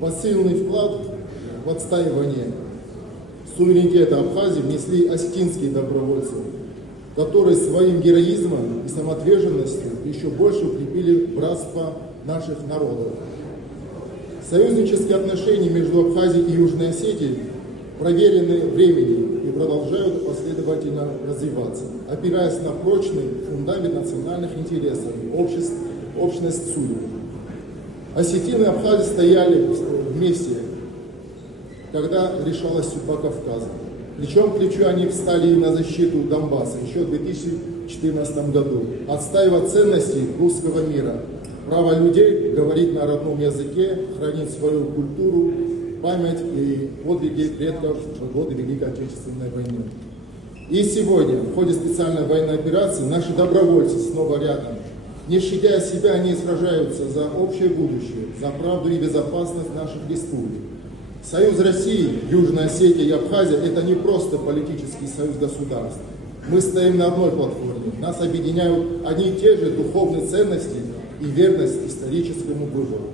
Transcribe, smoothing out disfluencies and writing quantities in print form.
Посильный вклад в отстаивание суверенитета Абхазии внесли осетинские добровольцы, которые своим героизмом и самоотверженностью еще больше укрепили братство наших народов. Союзнические отношения между Абхазией и Южной Осетией проверены временем и продолжают последовательно развиваться, опираясь на прочный фундамент национальных интересов и общность судеб. Осетины и Абхазия стояли вместе, когда решалась судьба Кавказа. Плечом к плечу они встали на защиту Донбасса еще в 2014 году, отстаивая ценности русского мира, право людей говорить на родном языке, хранить свою культуру, память и подвиги предков в годы Великой Отечественной войны. И сегодня, в ходе специальной военной операции, наши добровольцы снова рядом. Не щадя себя, они сражаются за общее будущее, за правду и безопасность наших республик. Союз России, Южная Осетия и Абхазия – это не просто политический союз государств. Мы стоим на одной платформе. Нас объединяют одни и те же духовные ценности и верность историческому выбору.